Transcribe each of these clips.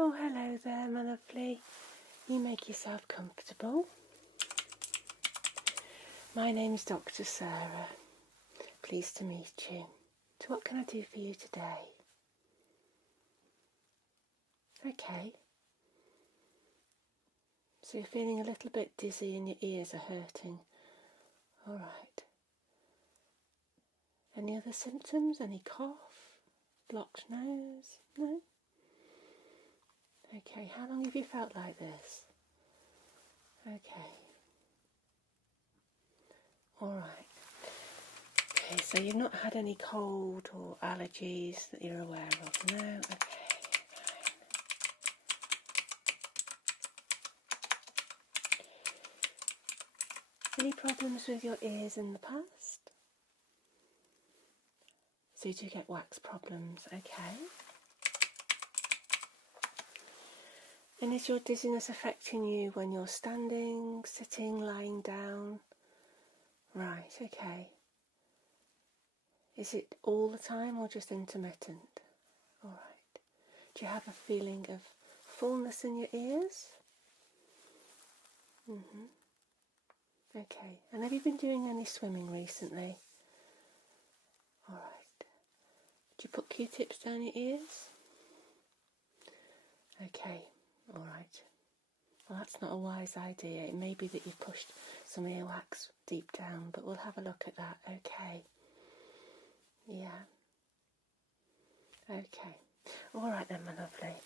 Oh, hello there, my lovely. You make yourself comfortable. My name's Dr. Sarah. Pleased to meet you. So what can I do for you today? Okay. So you're feeling a little bit dizzy and your ears are hurting. All right. Any other symptoms? Any cough? Blocked nose? No? Okay, how long have you felt like this? Okay. All right. Okay, so you've not had any cold or allergies that you're aware of? No? Okay, fine. Any problems with your ears in the past? So you do get wax problems, okay. And is your dizziness affecting you when you're standing, sitting, lying down? Right, okay. Is it all the time or just intermittent? All right. Do you have a feeling of fullness in your ears? Okay. And have you been doing any swimming recently? All right. Do you put Q-tips down your ears? Okay. All right. Well, that's not a wise idea. It may be that you've pushed some earwax deep down, but we'll have a look at that. Okay. Yeah. Okay. All right then, my lovely.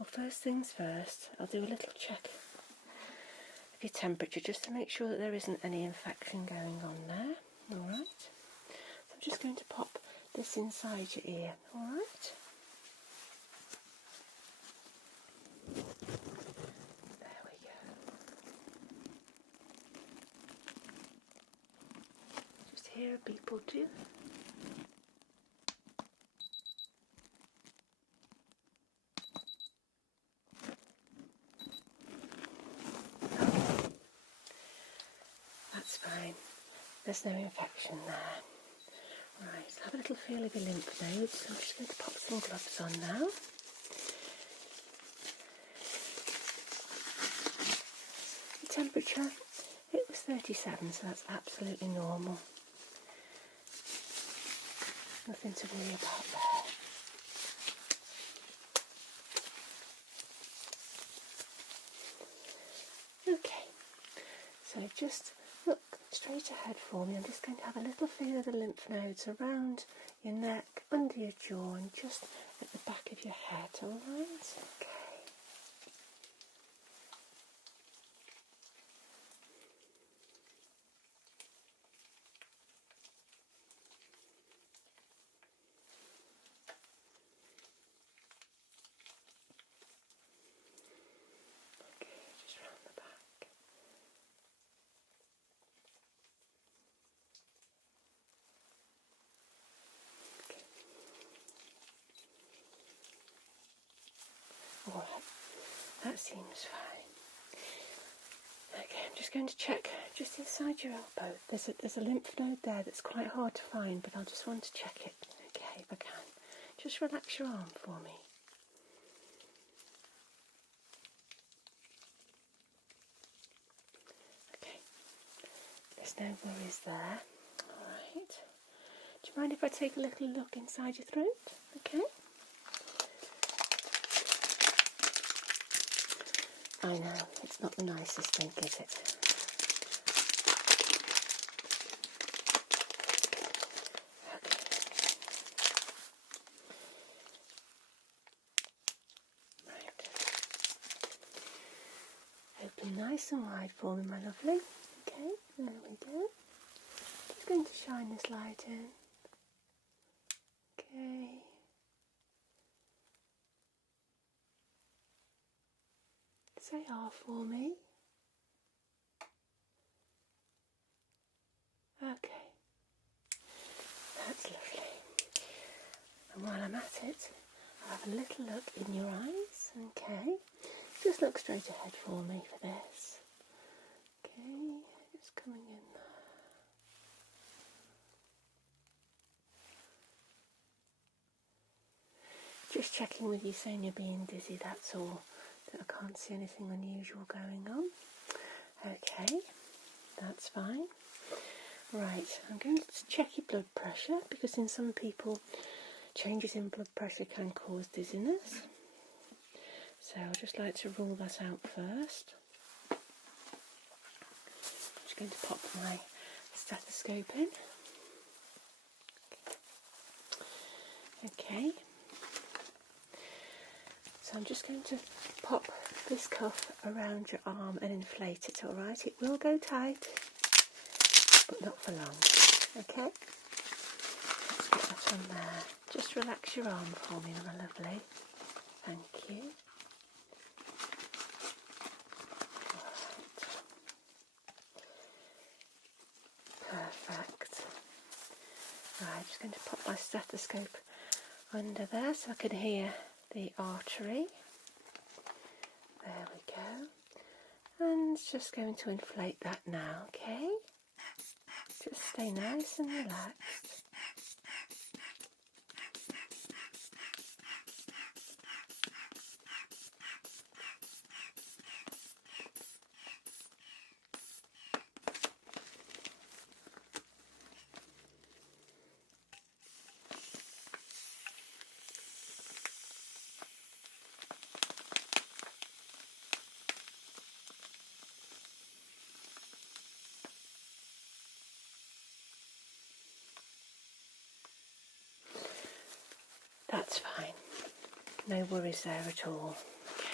Well, first things first, I'll do a little check of your temperature just to make sure that there isn't any infection going on there. All right. So I'm just going to pop this inside your ear. All right. There we go. Just hear a beep or two. That's fine. There's no infection there. Right, so have a little feel of your lymph nodes. I'm just going to pop some gloves on now. The temperature, it was 37, so that's absolutely normal. Nothing to worry about there. Okay, so just look straight ahead for me. I'm just going to have a little feel of the lymph nodes around your neck, under your jaw, and just at the back of your head, all right? Okay. Okay, just round the back. Okay. All right, that seems fine. Okay, I'm just going to check just inside your elbow. There's a lymph node there that's quite hard to find, but I'll just want to check it. Okay, if I can. Just relax your arm for me. Okay, there's no worries there. Alright. Do you mind if I take a little look inside your throat? Okay. I know, it's not the nicest thing, is it? Open nice and wide for me, my lovely. Okay, there we go. Just going to shine this light in. Okay. Say R for me. Okay. That's lovely. And while I'm at it, I'll have a little look in your eyes. Okay. Just look straight ahead for me for this. Okay, it's coming in there. Just checking with you, saying you're being dizzy, that's all. That I can't see anything unusual going on. Okay, that's fine. Right, I'm going to check your blood pressure, because in some people changes in blood pressure can cause dizziness. So I'd just like to rule that out first. I'm just going to pop my stethoscope in. Okay. So I'm just going to pop this cuff around your arm and inflate it, alright? It will go tight, but not for long. Okay? Let's get that on there. Just relax your arm for me, my lovely. Thank you. Perfect. Right, just going to pop my stethoscope under there so I can hear the artery. There we go. And just going to inflate that now, okay? Just stay nice and relaxed. That's fine. No worries there at all. Okay.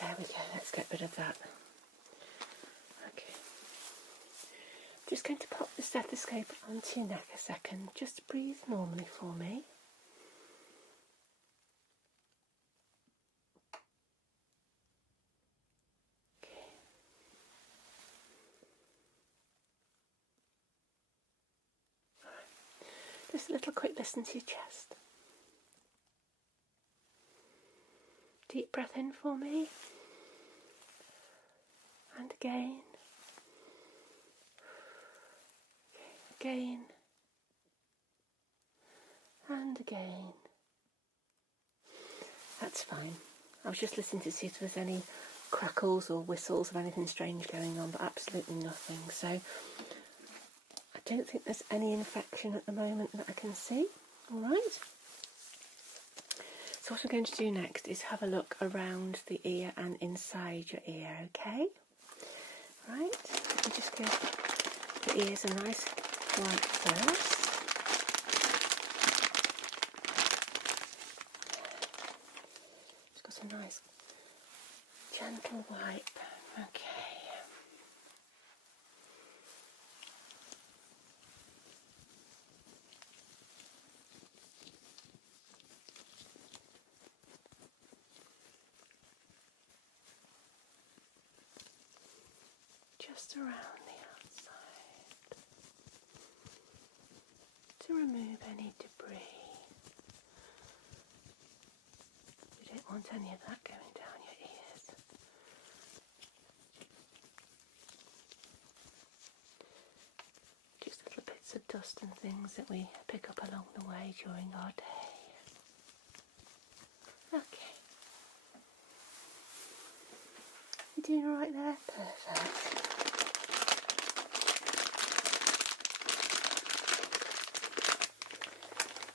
There we go. Let's get rid of that. Okay. Just going to pop the stethoscope onto your neck a second. Just breathe normally for me. Just a little quick listen to your chest. Deep breath in for me. And again. Again. And again. That's fine. I was just listening to see if there's any crackles or whistles or anything strange going on, but absolutely nothing. So I don't think there's any infection at the moment that I can see. Alright. So what I'm going to do next is have a look around the ear and inside your ear, okay? Right, let me just give the ears a nice wipe first. Just got a nice gentle wipe, okay. Just around the outside to remove any debris. We don't want any of that going down your ears. Just little bits of dust and things that we pick up along the way during our day. Okay. You doing alright there? Perfect.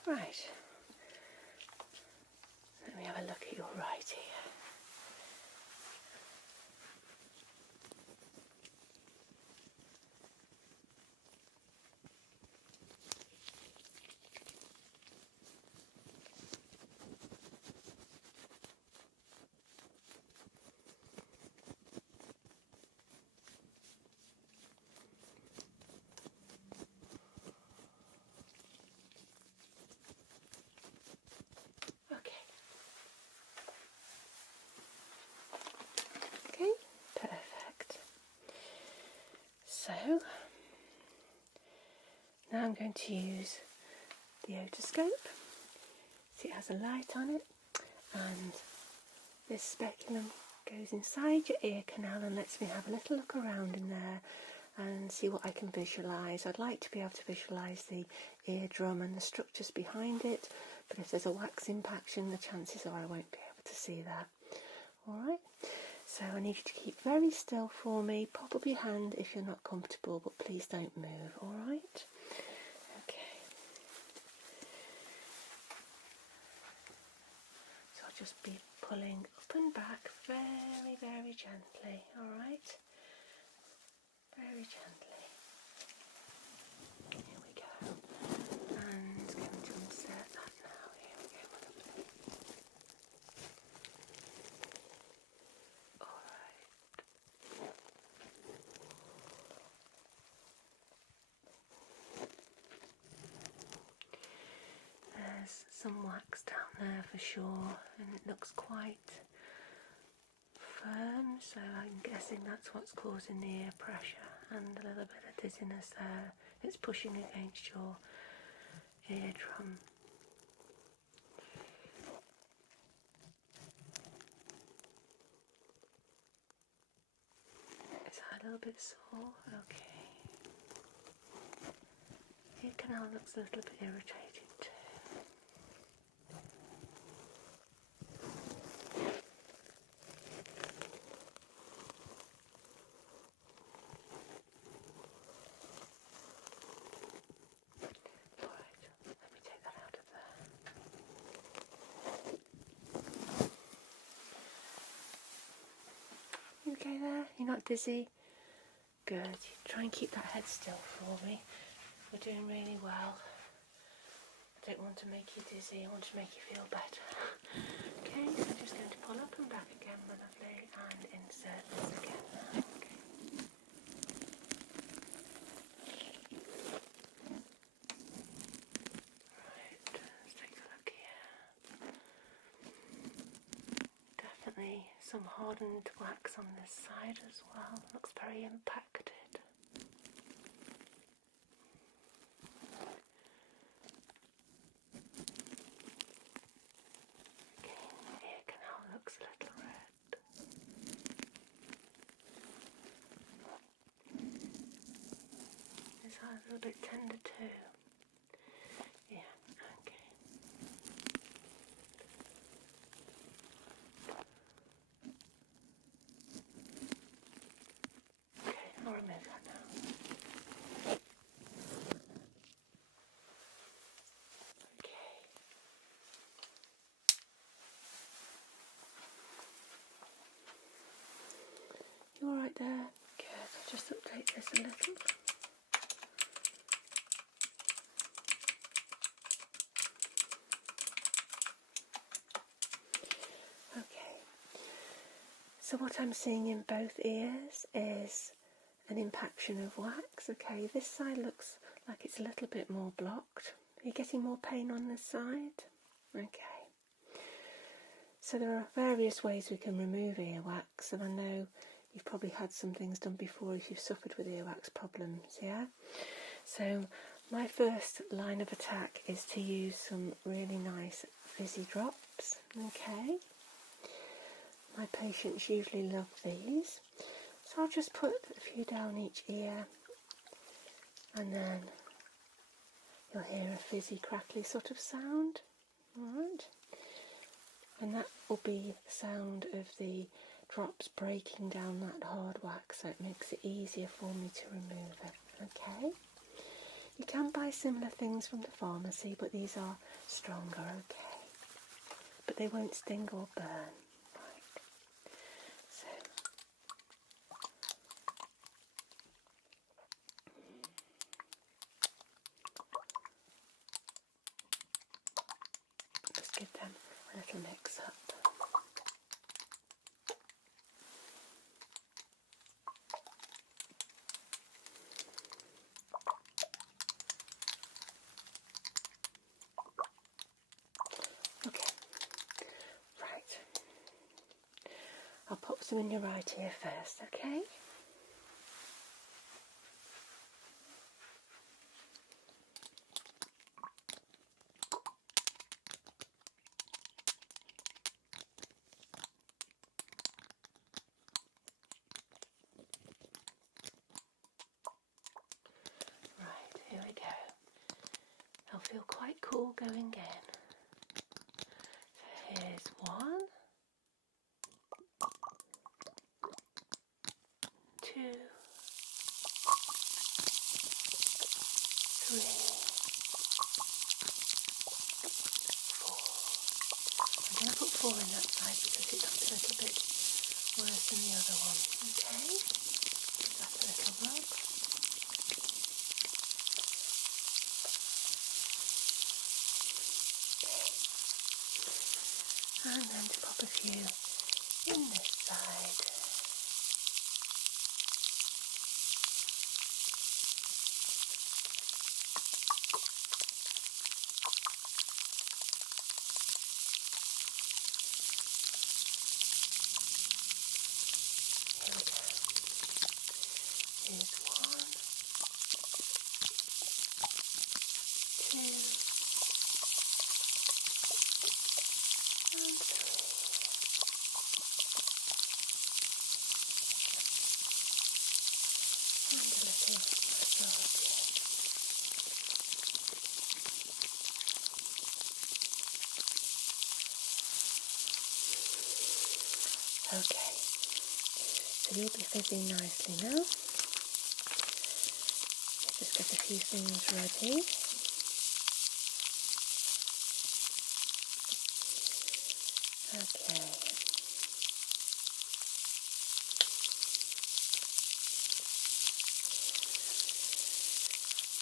Right, let me have a look at your right ear. Okay, perfect. So, now I'm going to use the otoscope. See, it has a light on it, and this speculum goes inside your ear canal and lets me have a little look around in there and see what I can visualise. I'd like to be able to visualise the eardrum and the structures behind it, but if there's a wax impaction, the chances are I won't be able to see that. Alright, so I need you to keep very still for me. Pop up your hand if you're not comfortable, but please don't move, alright? Okay. So I'll just be pulling up and back very, very gently, alright? Very gently. Here we go. And going to insert that now. Here we go. Alright. There's some wax down there for sure, and it looks quite firm, so I'm guessing that's what's causing the ear pressure and a little bit of dizziness there. It's pushing against your eardrum. Is that a little bit sore? Okay. Ear canal looks a little bit irritating too. Okay there? You're not dizzy? Good. Try and keep that head still for me. We're doing really well. I don't want to make you dizzy, I want to make you feel better. Okay, so I'm just going to pull up and back again, my lovely, and insert this again. Okay. Right, let's take a look here. Definitely some hardened wax on this side as well. Looks very impacted. Okay, the ear canal looks a little red. Is that a little bit tender too? Yeah, okay. Okay, I'll remove that now. Okay. You alright there? Good, I'll just update this a little. Okay. So what I'm seeing in both ears is an impaction of wax. Okay, this side looks like it's a little bit more blocked. Are you getting more pain on this side? Okay. So there are various ways we can remove earwax, and I know you've probably had some things done before if you've suffered with earwax problems, yeah? So my first line of attack is to use some really nice fizzy drops, okay? My patients usually love these. So I'll just put a few down each ear, and then you'll hear a fizzy, crackly sort of sound. Alright. And that will be the sound of the drops breaking down that hard wax, so it makes it easier for me to remove it. Okay? You can buy similar things from the pharmacy, but these are stronger, okay? But they won't sting or burn. Right. So just give them a little mix up. Okay, right. I'll pop some in your right ear first, okay? feel quite cool going in. So here's 1, 2, 3, 4. I'm going to put 4 in that side because it looks a little bit worse than the other one. Okay, give that a little rub. And then to pop a few in this side. Here we go. Here's 1, 2, and 3. And a little massage. Okay, so you'll be fizzing nicely now. Let's just get a few things ready. Okay.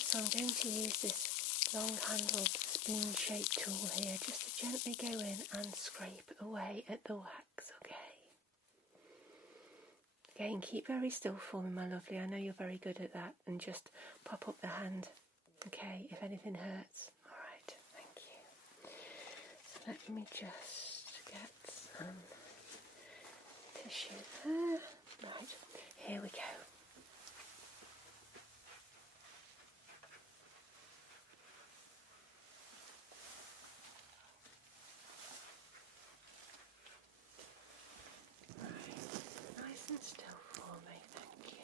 So I'm going to use this long-handled spoon-shaped tool here just to gently go in and scrape away at the wax, okay? Again, keep very still for me, my lovely. I know you're very good at that. And just pop up the hand, okay, if anything hurts. Alright, thank you. So let me just get some tissue there. Right, here we go. Nice and still for me, thank you.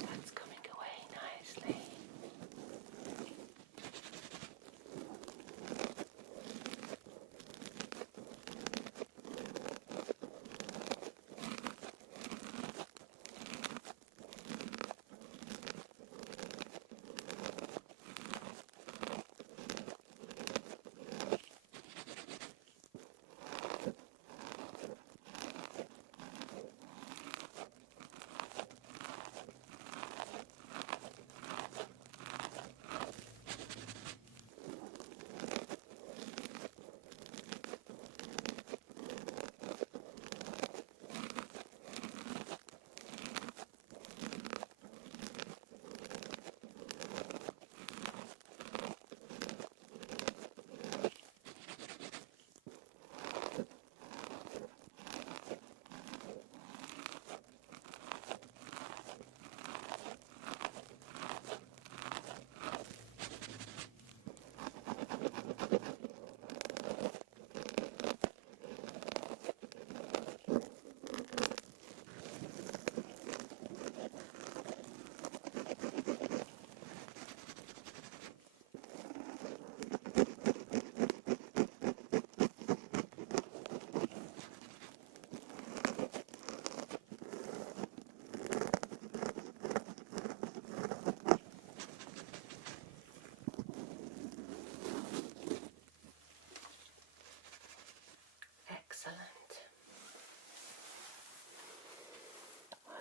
That's coming away nicely.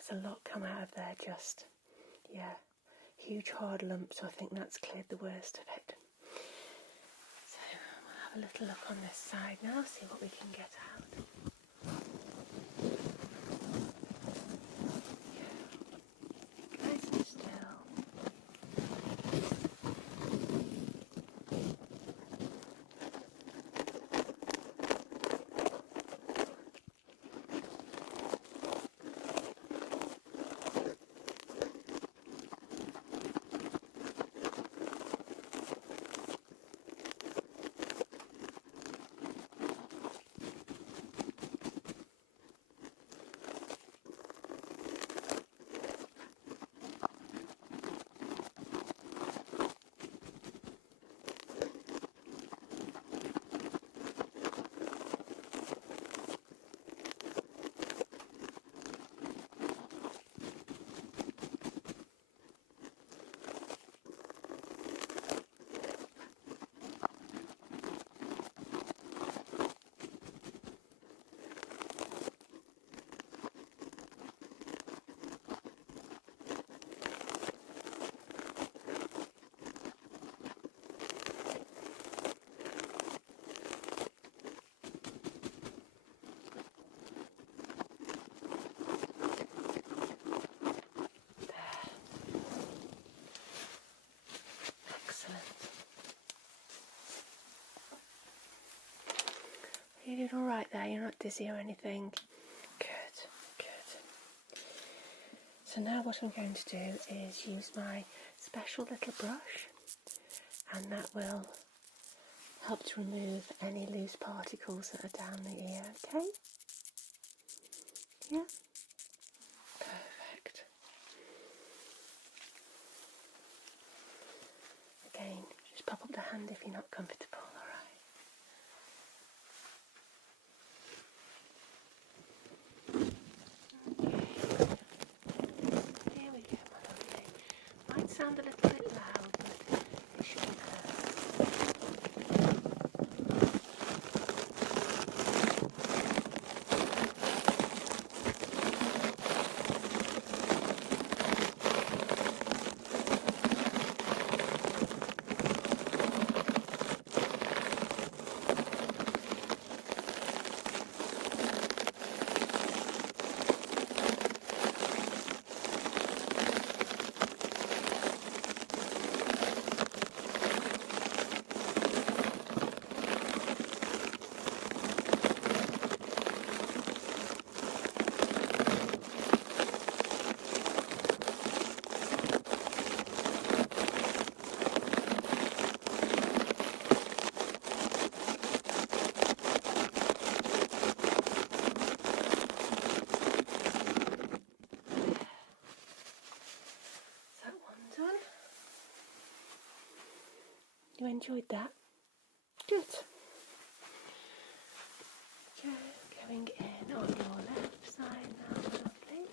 There's a lot come out of there, just, yeah, huge hard lumps, so I think that's cleared the worst of it. So we'll have a little look on this side now, see what we can get out. Yeah. Nice and still. you doing alright there? You're not dizzy or anything? Good, good. So now what I'm going to do is use my special little brush, and that will help to remove any loose particles that are down the ear, okay? Yeah? Perfect. Again, just pop up the hand if you're not comfortable, alright? Here we go, my lovely. Might sound a little bit loud, but it should be perfect. You enjoyed that? Good. Okay, going in on your left side now, lovely.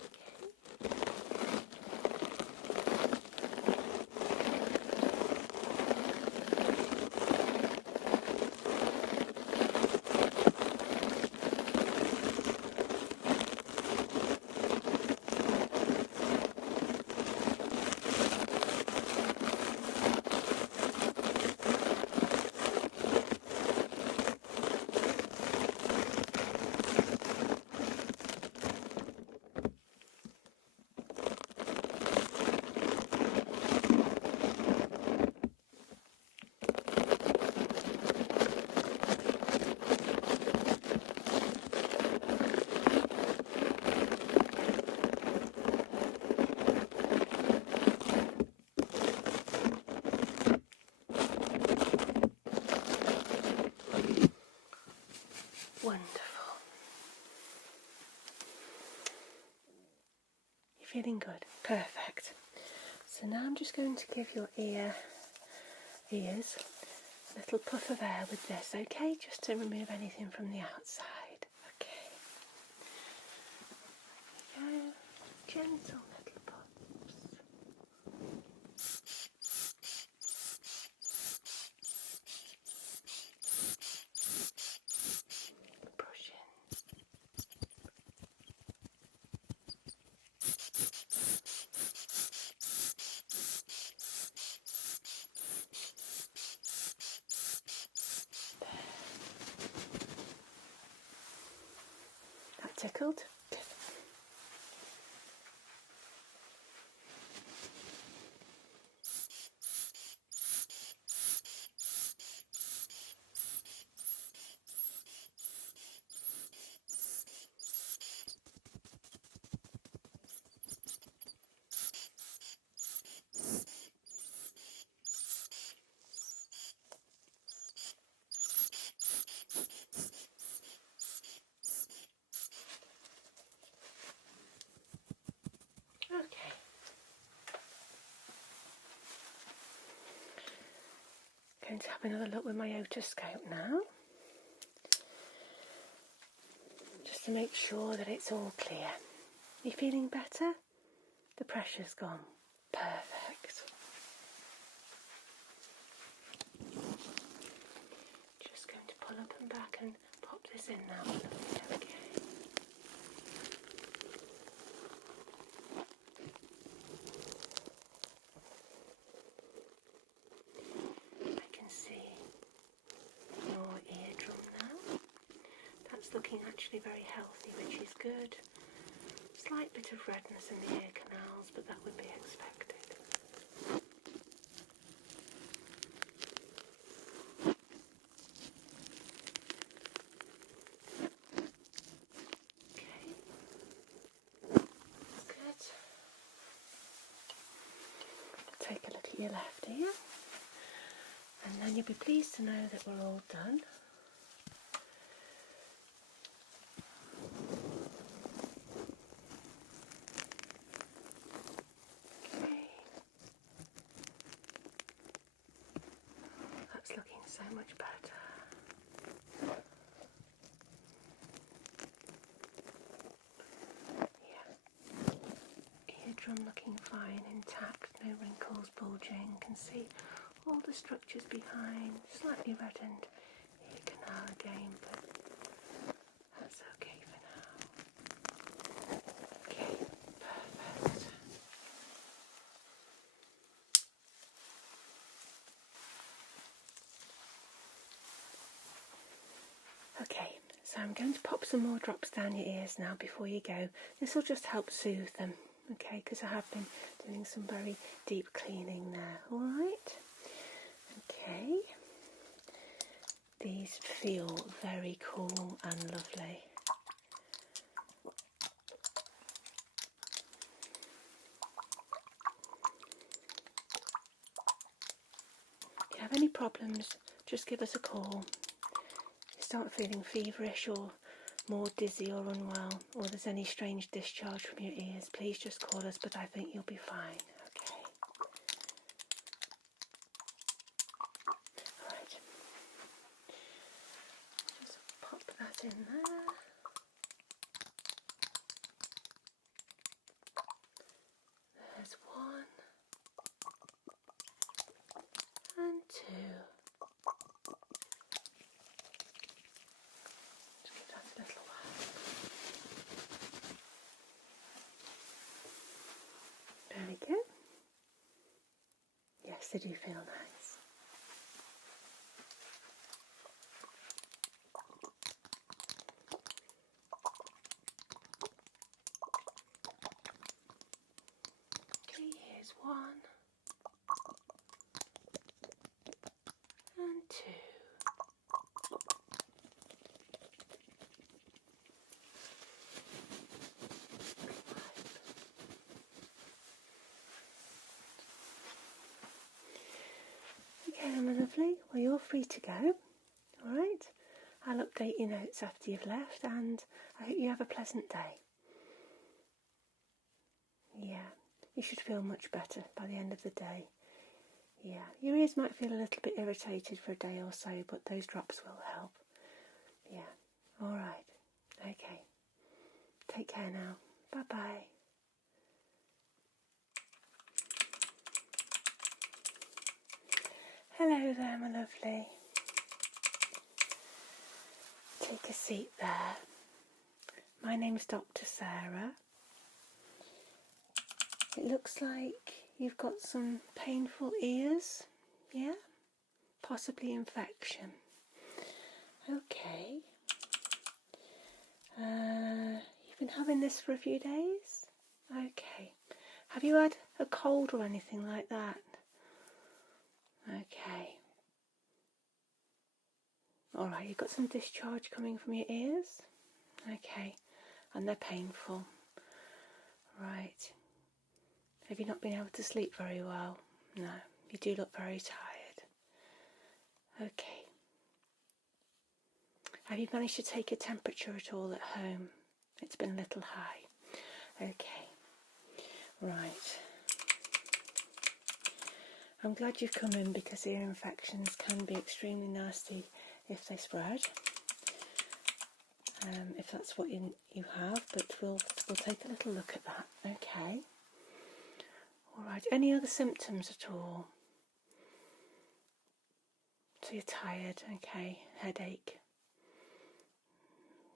Wonderful. You're feeling good? Perfect. So now I'm just going to give your ears a little puff of air with this, okay? Just to remove anything from the outside. Okay. Gentle little puffs. Brushing. That tickled? Good. Okay. Going to have another look with my otoscope now. Just to make sure that it's all clear. You feeling better? The pressure's gone. Perfect. Just going to pull up and back and pop this in now. Okay. I can see your eardrum now. That's looking actually very healthy, which is good. Slight bit of redness in the ear canals, but that would be expected. your left ear, and then you'll be pleased to know that we're all done. Okay. That's looking so much better. Eardrum looking fine, intact, no wrinkles bulging. Can see all the structures behind, slightly reddened ear canal again, but that's okay for now. Okay, perfect. Okay, so I'm going to pop some more drops down your ears now before you go. This will just help soothe them. Okay, because I have been doing some very deep cleaning there. All right. Okay. These feel very cool and lovely. If you have any problems, just give us a call. If you start feeling feverish or more dizzy or unwell, or there's any strange discharge from your ears, please just call us, but I think you'll be fine. Okay. Alright. Just pop that in there. There's 1 and 2. Just give that a little while. There we go. Yes, they do feel nice. Okay, here's 1 and 2. Okay, my lovely. Well, you're free to go. All right. I'll update your notes after you've left, and I hope you have a pleasant day. Yeah, you should feel much better by the end of the day. Yeah, your ears might feel a little bit irritated for a day or so, but those drops will help. Yeah, all right. Okay. Take care now. Bye-bye. Hello there, my lovely. Take a seat there. My name's Dr. Sarah. It looks like you've got some painful ears, yeah? Possibly infection. Okay. You've been having this for a few days? Okay. Have you had a cold or anything like that? Okay. Alright, you've got some discharge coming from your ears? Okay. And they're painful. Right. Have you not been able to sleep very well? No. You do look very tired. Okay. Have you managed to take your temperature at all at home? It's been a little high. Okay. Right. I'm glad you've come in because ear infections can be extremely nasty if they spread. If that's what you have, but we'll take a little look at that. Okay. All right. Any other symptoms at all? So you're tired. Okay. Headache.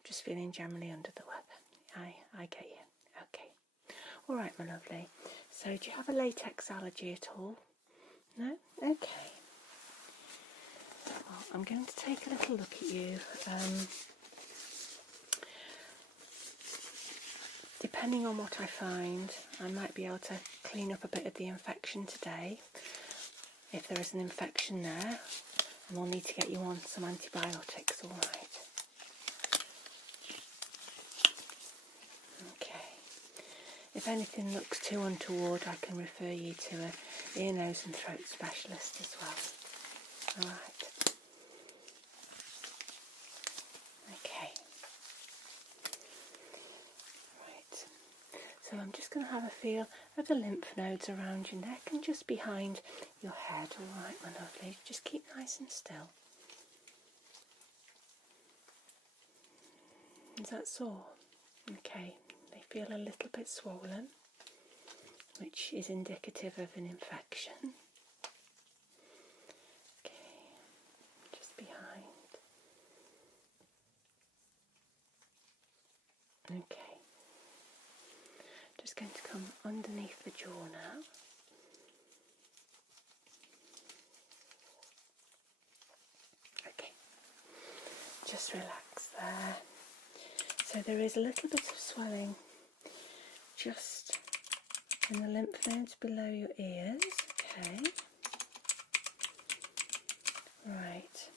Just feeling generally under the weather. I get you. Okay. All right, my lovely. So do you have a latex allergy at all? No? Okay. Well, I'm going to take a little look at you. Depending on what I find, I might be able to clean up a bit of the infection today. If there is an infection there, and we'll need to get you on some antibiotics, all right? If anything looks too untoward, I can refer you to a ear, nose and throat specialist as well. Alright. Okay. Right. So I'm just going to have a feel of the lymph nodes around your neck and just behind your head. Alright, my lovely. Just keep nice and still. Is that sore? Okay. They feel a little bit swollen, which is indicative of an infection. Okay, just behind. Okay, just going to come underneath the jaw now. Okay, just relax there. So there is a little bit of swelling just in the lymph nodes below your ears. Okay. Right.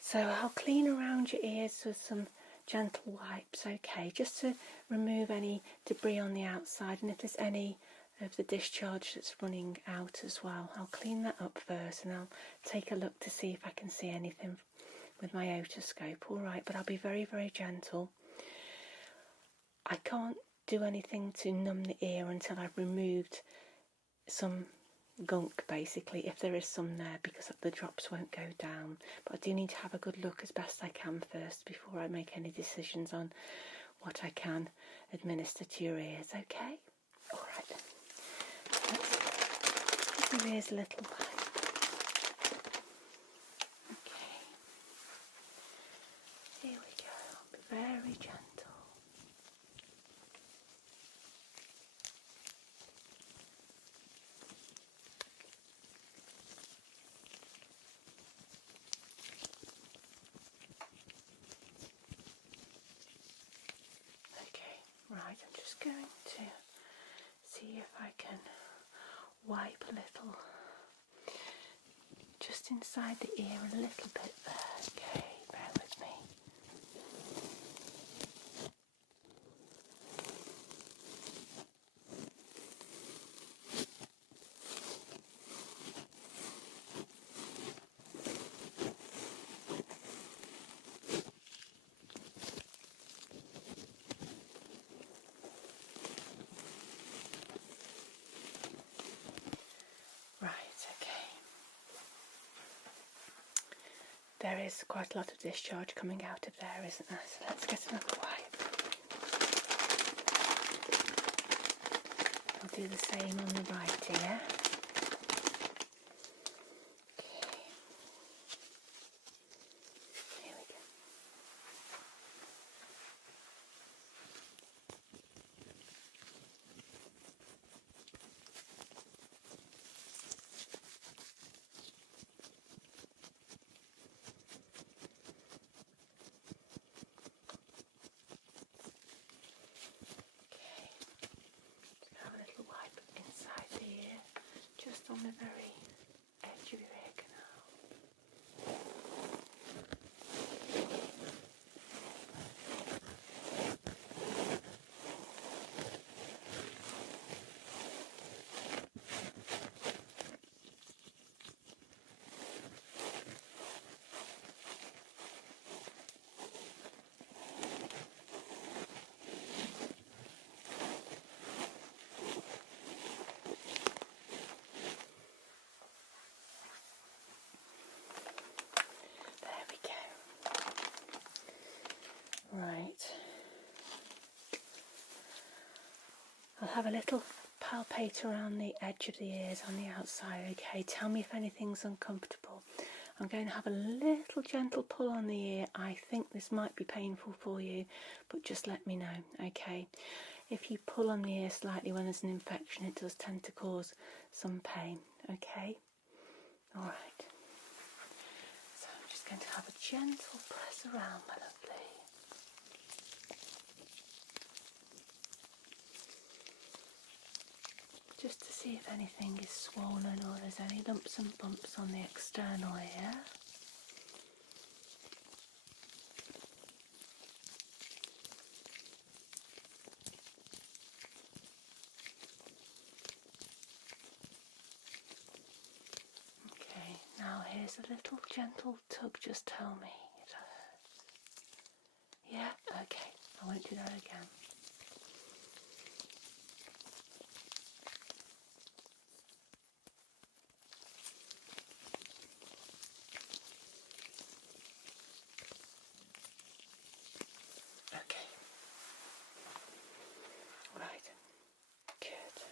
So I'll clean around your ears with some gentle wipes, okay, just to remove any debris on the outside, and if there's any of the discharge that's running out as well, I'll clean that up first and I'll take a look to see if I can see anything with my otoscope. Alright, but I'll be very, very gentle. I can't do anything to numb the ear until I've removed some gunk, basically, if there is some there, because the drops won't go down. But I do need to have a good look as best I can first before I make any decisions on what I can administer to your ears, okay? Alright then. Let's give your ears a little wipe. Okay. Here we go. I'll be very gentle. Right, I'm just going to see if I can wipe a little just inside the ear a little bit there. Okay, bear with me. There is quite a lot of discharge coming out of there, isn't there? So let's get another wipe. I'll do the same on the right ear. Okay. Here we go. Just on the very edge of your ear canal. Right, I'll have a little palpate around the edge of the ears on the outside, okay? Tell me if anything's uncomfortable. I'm going to have a little gentle pull on the ear. I think this might be painful for you, but just let me know, okay? If you pull on the ear slightly when there's an infection, it does tend to cause some pain, okay? Alright, so I'm just going to have a gentle press around, my lovely. Just to see if anything is swollen or there's any lumps and bumps on the external ear. is a little gentle tug just tell me it hurts? Yeah? Okay, I won't do that again. Okay. Right. Good.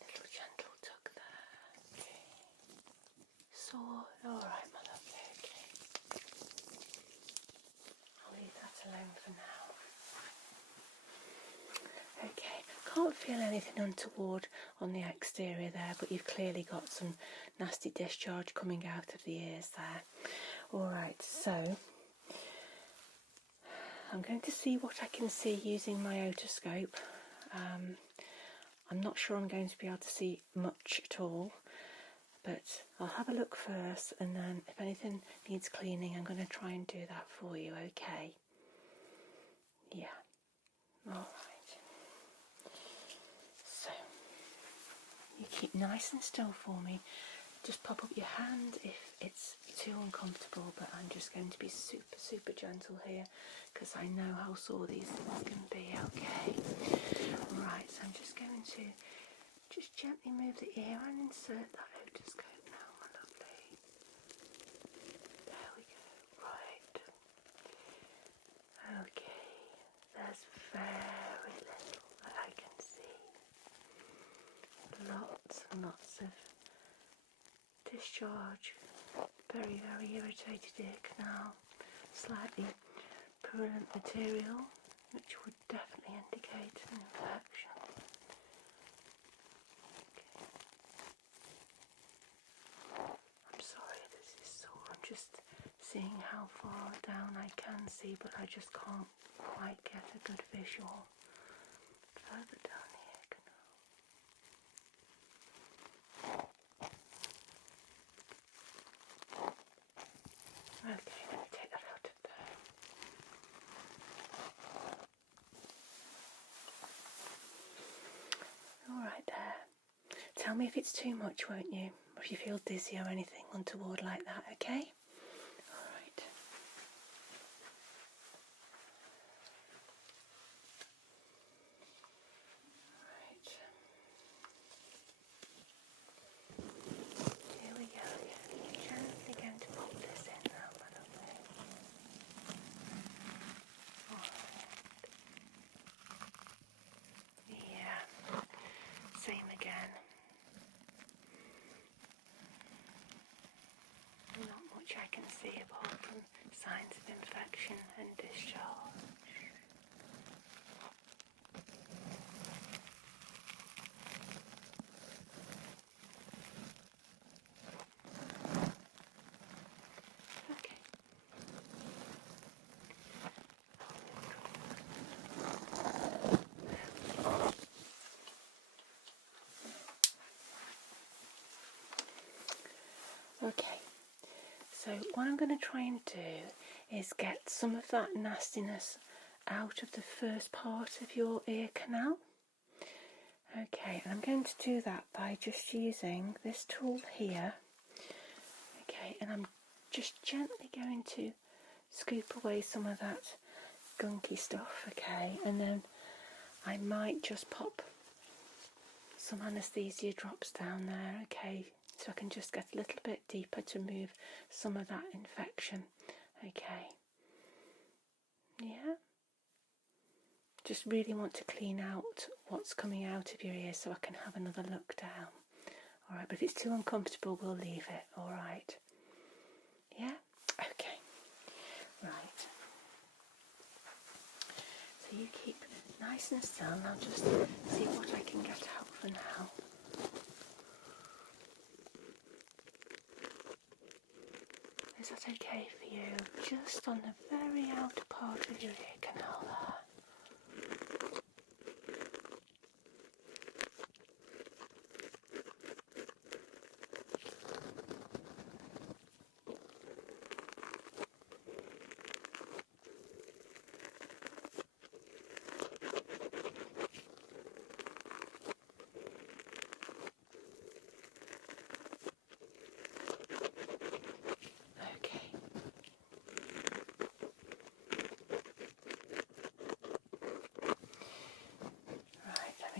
Little gentle tug there. Okay. Sore. All right, my lovely. Okay. I'll leave that alone for now. Okay. Can't feel anything untoward on the exterior there, but you've clearly got some nasty discharge coming out of the ears there. All right. So I'm going to see what I can see using my otoscope. I'm not sure I'm going to be able to see much at all, but I'll have a look first, and then if anything needs cleaning, I'm going to try and do that for you, okay? Yeah. All right. So, you keep nice and still for me. Just pop up your hand if it's too uncomfortable, but I'm just going to be super, super gentle here because I know how sore these things can be, okay? Right, so I'm just going to just gently move the ear and insert that otoscope now, my lovely. There we go, right. Okay, there's very little that I can see. Lots and lots of discharge, very, very irritated ear canal, slightly purulent material, which would definitely indicate an infection. Okay. I'm sorry this is sore, I'm just seeing how far down I can see, but I just can't quite get a good visual further down the ear canal. Okay, let me take that out of there. Alright there. Tell me if it's too much, won't you? Or if you feel dizzy or anything untoward like that, okay? Alright. Right. Here we go again. Gently going to pop this in now, my lovely. Yeah, same again. Not much I can see apart from signs of infection and discharge. Okay. Okay, so what I'm going to try and do is get some of that nastiness out of the first part of your ear canal. Okay, and I'm going to do that by just using this tool here. Okay, and I'm just gently going to scoop away some of that gunky stuff, okay, and then I might just pop some anaesthesia drops down there, okay, so I can just get a little bit deeper to move some of that infection, okay. Yeah, just really want to clean out what's coming out of your ear so I can have another look down. Alright, but if it's too uncomfortable, we'll leave it, alright. Yeah? Okay. Right. So you keep nice and still, and I'll just see what I can get out for now. Is that okay for you? Just on the very outer part of your ear canal there.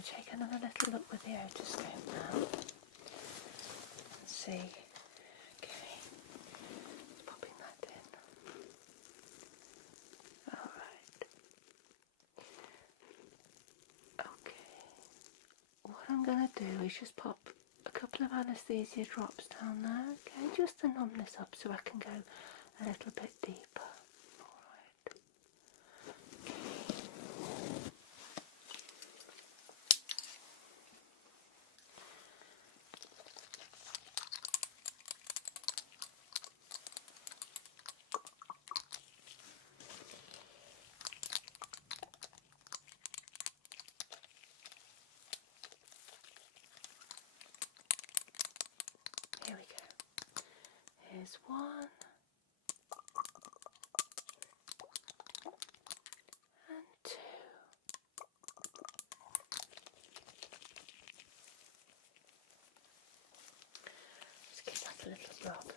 Take another little look with the otoscope now and see. Okay, just popping that in. Alright. Okay. What I'm going to do is just pop a couple of anaesthesia drops down there, okay, just to numb this up so I can go a little bit deeper. Alright. Here we go. Here's one. And two. Just give that a little rub.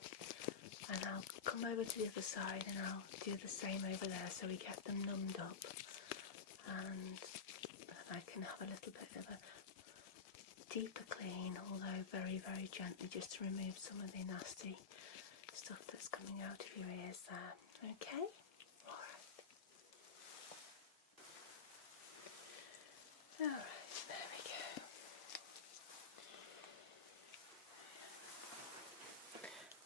And I'll come over to the other side and I'll do the same over there so we get them numbed up. And then I can have a little bit of a deeper clean, although very, very gently, just to remove some of the nasty stuff that's coming out of your ears there. Okay? Alright. Alright, there we go.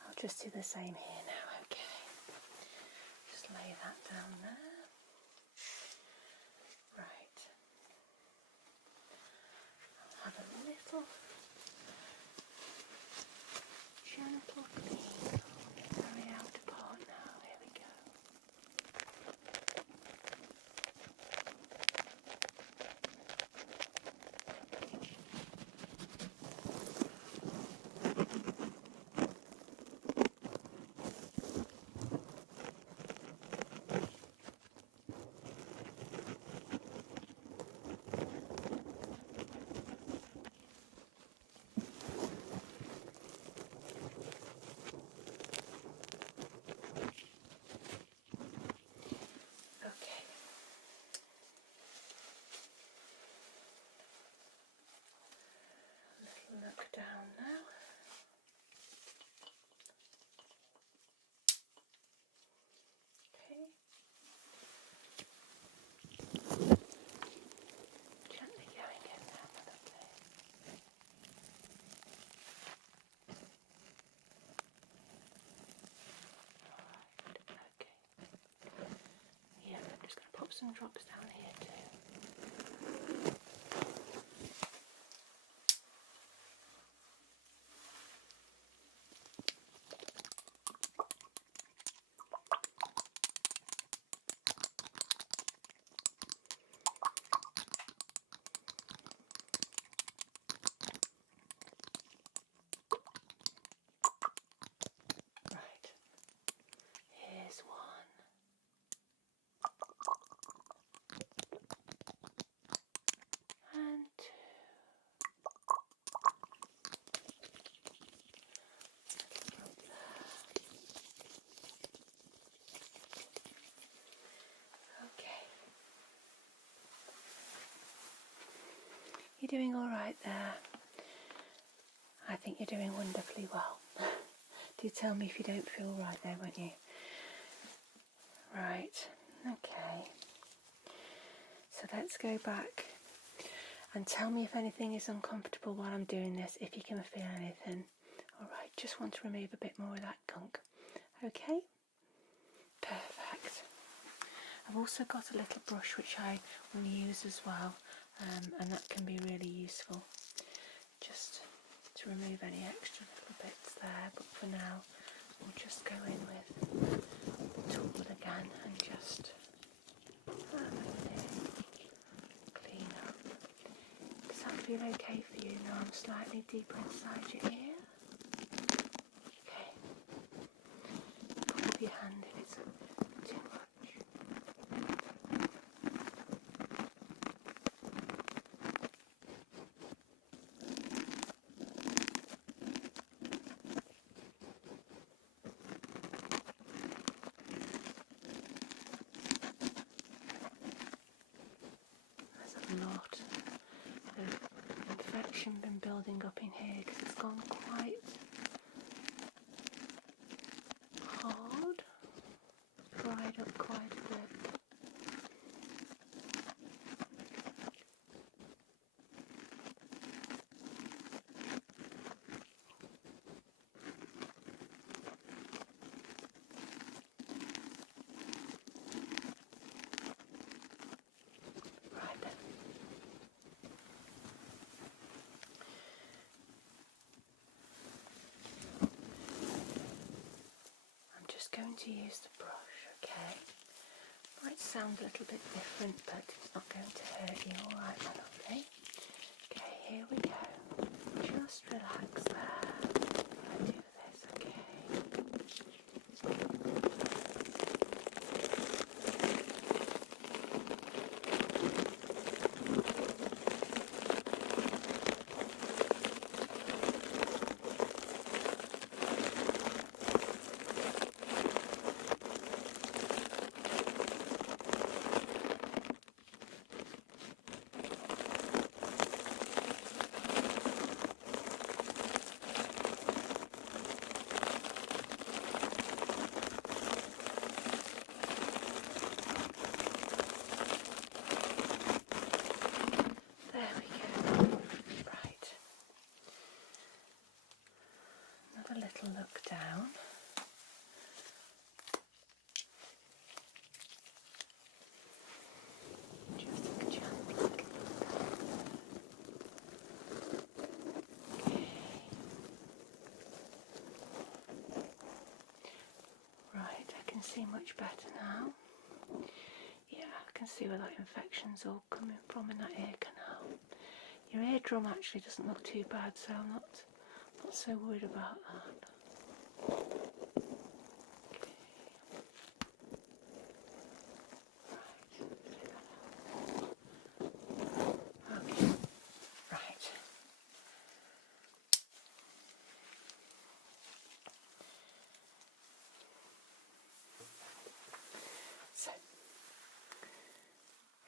I'll just do the same here now, okay? Just lay that down there. Right. I'll have a little gentle clean on the very outer part now. Here we go. Look down now. Okay. Gently going in there, lovely. Alright, okay. Yeah, I'm just going to pop some drops down here too. Here's one. And two. Okay. You're doing all right there. I think you're doing wonderfully well. Do tell me if you don't feel right there, won't you? Right, okay. So let's go back and tell me if anything is uncomfortable while I'm doing this, if you can feel anything. Alright, just want to remove a bit more of that gunk. Okay? Perfect. I've also got a little brush which I will use as well, and that can be really useful just to remove any extra little bits there, but for now we'll just go in with the tool again and just clean up. Does that feel okay for you? Now I'm slightly deeper inside your ear. Okay. Pull your hand if it's too much. There's a lot of infection been building up in here because it's gone quite hard, dried up quite a bit. Right then. I'm just going to use the brush, okay? Might sound a little bit different, but it's not going to hurt you, alright, my lovely? Okay, here we go. Just relax there. I do this, okay? There we go. Right. Another little look down. Just a gentle little look down. Okay. Right, I can see much better now. Yeah, I can see where that infection's all coming from in that ear canal. Your eardrum actually doesn't look too bad, so I'm not so worried about that. Okay. Right, okay, right. So,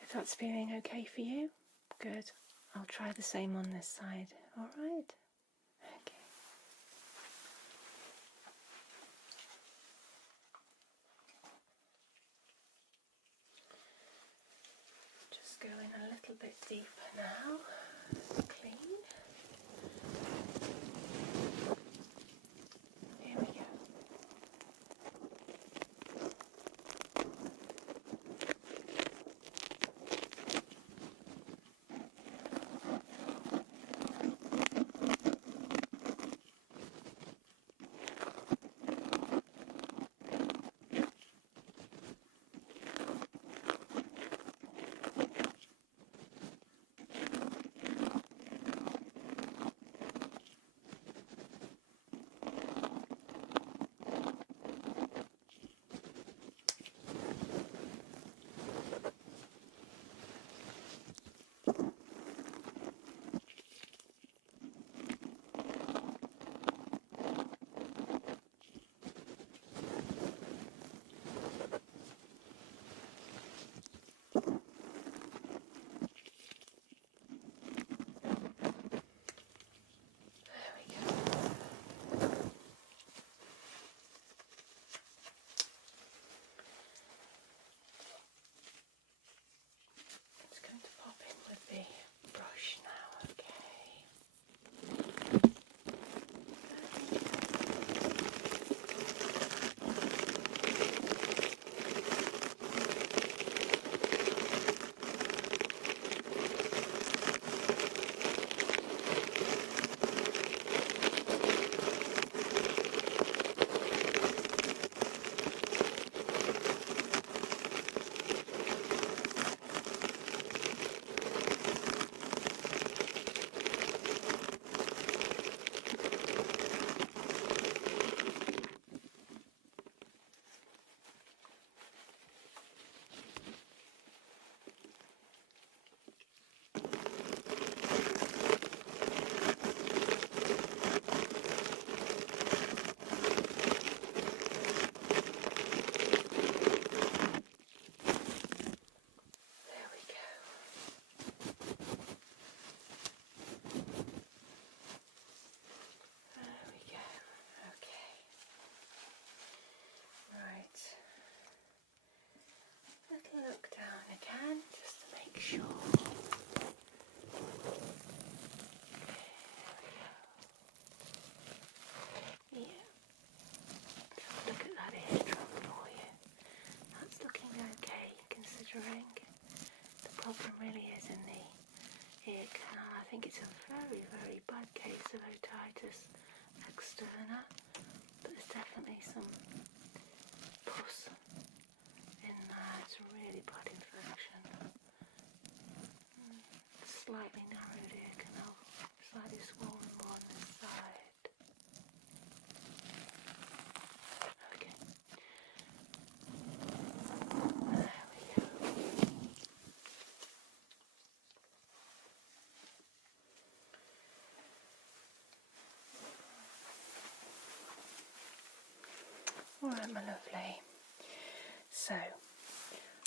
if that's feeling okay for you, good. I'll try the same on this side, alright? Okay. Just go in a little bit deeper now. Clean. Here we go. ear canal. I think it's a very, very bad case of otitis externa, but there's definitely some pus in there. It's a really bad infection. Slightly narrowed ear canal, slightly swollen one on this side. Okay. There we go. Alright, my lovely. So,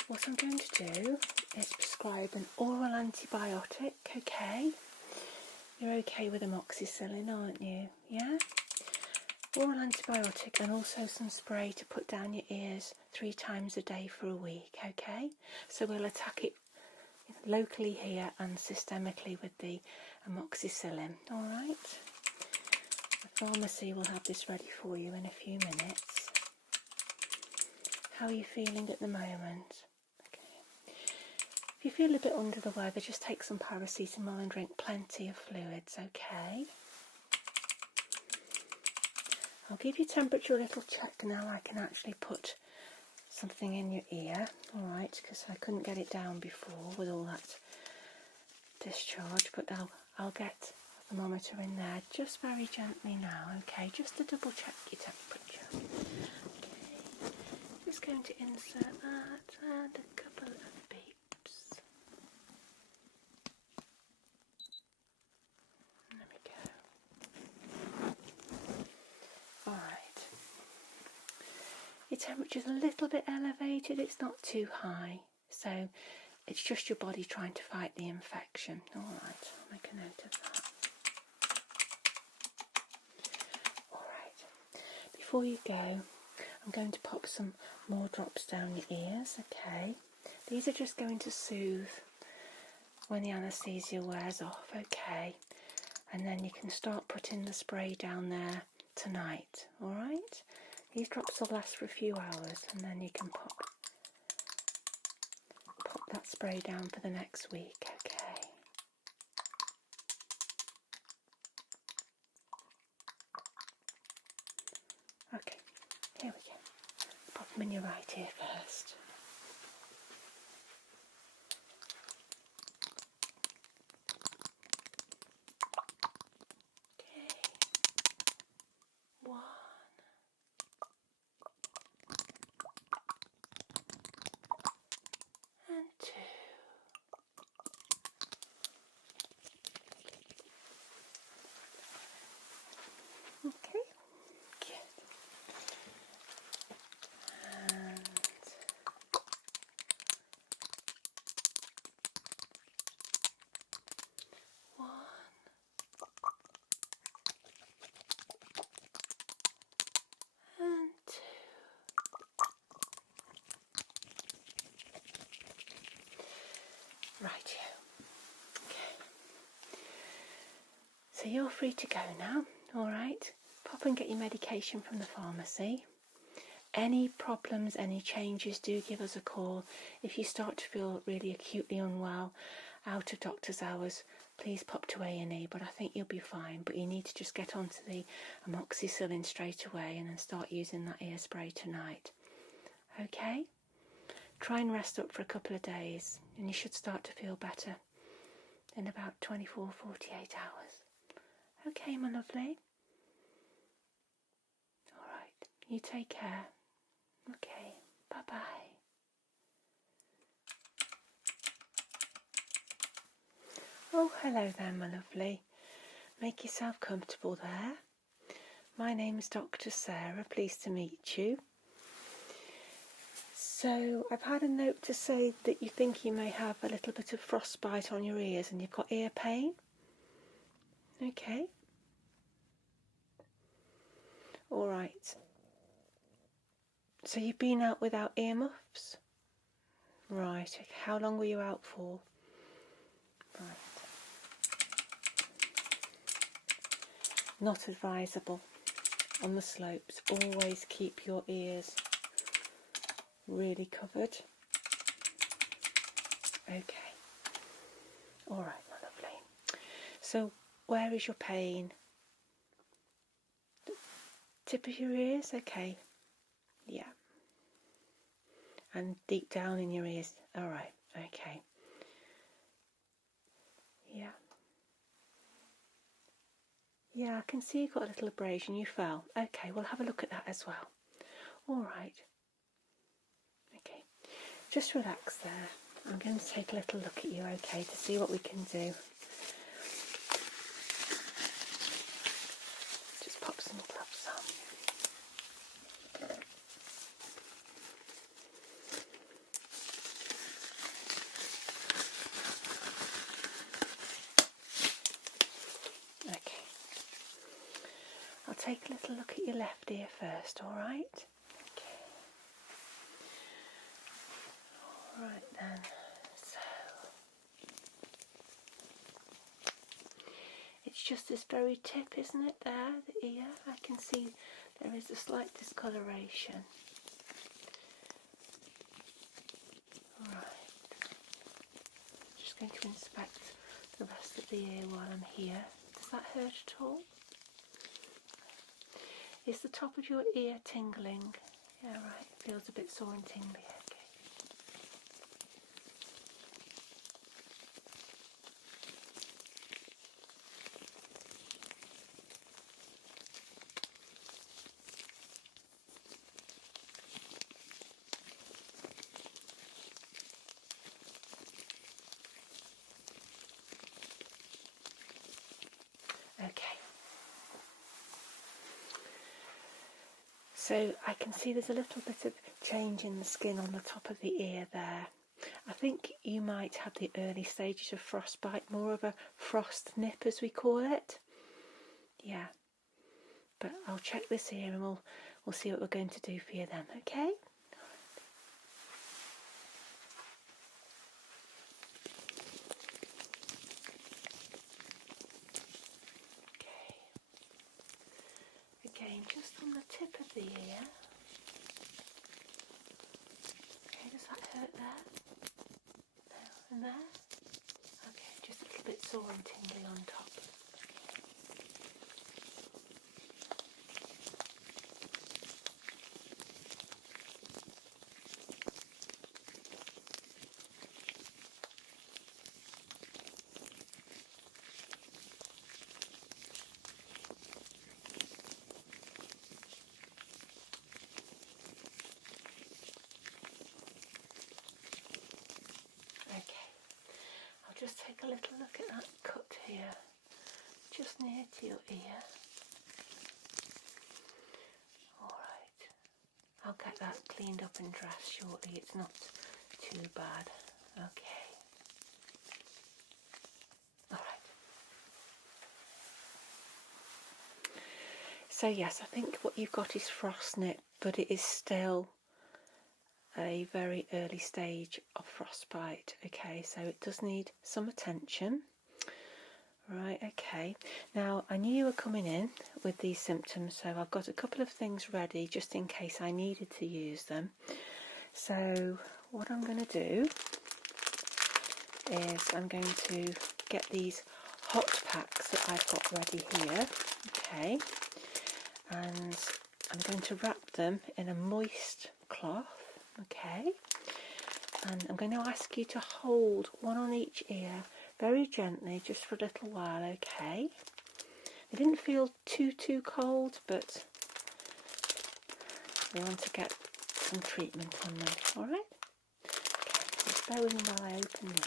what I'm going to do is prescribe an oral antibiotic, okay? You're okay with amoxicillin, aren't you? Yeah? Oral antibiotic and also some spray to put down your ears 3 times a day for a week, okay? So we'll attack it locally here and systemically with the amoxicillin, alright? The pharmacy will have this ready for you in a few minutes. How are you feeling at the moment? Okay. If you feel a bit under the weather, just take some paracetamol and drink plenty of fluids, okay? I'll give you temperature a little check now. I can actually put something in your ear, alright, because I couldn't get it down before with all that discharge, but I'll get a thermometer in there just very gently now, okay, just to double check your temperature. Okay, just going to insert that and a couple of beeps. There we go. Alright. Your temperature's a little bit elevated, it's not too high, so it's just your body trying to fight the infection. Alright, I'll make a note of that. Alright, before you go, I'm going to pop some more drops down your ears, okay? These are just going to soothe when the anaesthesia wears off, okay? And then you can start putting the spray down there tonight, alright? These drops will last for a few hours and then you can pop that spray down for the next week, okay? Okay, here we go. Pop them in your right ear first. Okay. 1. And 2. Okay, good. And 1. And 2. Right, okay. So you're free to go now, alright? Pop and get your medication from the pharmacy. Any problems, any changes, do give us a call. If you start to feel really acutely unwell, out of doctor's hours, please pop to A&E, but I think you'll be fine. But you need to just get onto the amoxicillin straight away and then start using that ear spray tonight. Okay? Try and rest up for a couple of days and you should start to feel better in about 24, 48 hours. Okay, my lovely? Alright, you take care. Okay, bye-bye. Oh, hello there, my lovely. Make yourself comfortable there. My name's Dr. Sarah, pleased to meet you. So, I've had a note to say that you think you may have a little bit of frostbite on your ears and you've got ear pain. Okay. Alright. So you've been out without earmuffs? Right, okay. How long were you out for? Right. Not advisable on the slopes. Always keep your ears really covered. Okay. Alright, my lovely. So where is your pain? Tip of your ears? Okay. Yeah. And deep down in your ears? Alright, okay. Yeah. Yeah, I can see you've got a little abrasion. You fell. Okay, we'll have a look at that as well. Alright. Okay. Just relax there. I'm going to take a little look at you, okay, to see what we can do. Just pop some gloves on. Okay. I'll take a little look at your left ear first, alright? Okay. Alright then. So it's just this very tip, isn't it, there, the ear? I can see there is a slight discoloration. Right. Just going to inspect the rest of the ear while I'm here. Does that hurt at all? Is the top of your ear tingling? Yeah, right. Feels a bit sore and tingly. Okay. So I can see there's a little bit of change in the skin on the top of the ear there. I think you might have the early stages of frostbite, more of a frostnip as we call it. Yeah. But I'll check this ear and we'll see what we're going to do for you then, okay? Okay. Again, just on the tip of the ear. Okay, does that hurt there? No, and there? Okay, just a little bit sore and tingly on top. Just take a little look at that cut here, just near to your ear. Alright, I'll get that cleaned up and dressed shortly, it's not too bad. Okay. Alright. So yes, I think what you've got is frostnip, but it is still a very early stage of frostbite. Okay, so it does need some attention. Right, okay. Now, I knew you were coming in with these symptoms, so I've got a couple of things ready just in case I needed to use them. So what I'm going to do is I'm going to get these hot packs that I've got ready here. Okay, and I'm going to wrap them in a moist cloth. Okay, and I'm going to ask you to hold one on each ear very gently just for a little while. Okay, they didn't feel too cold, but we want to get some treatment on them. All right, okay, just bear with me while I open them.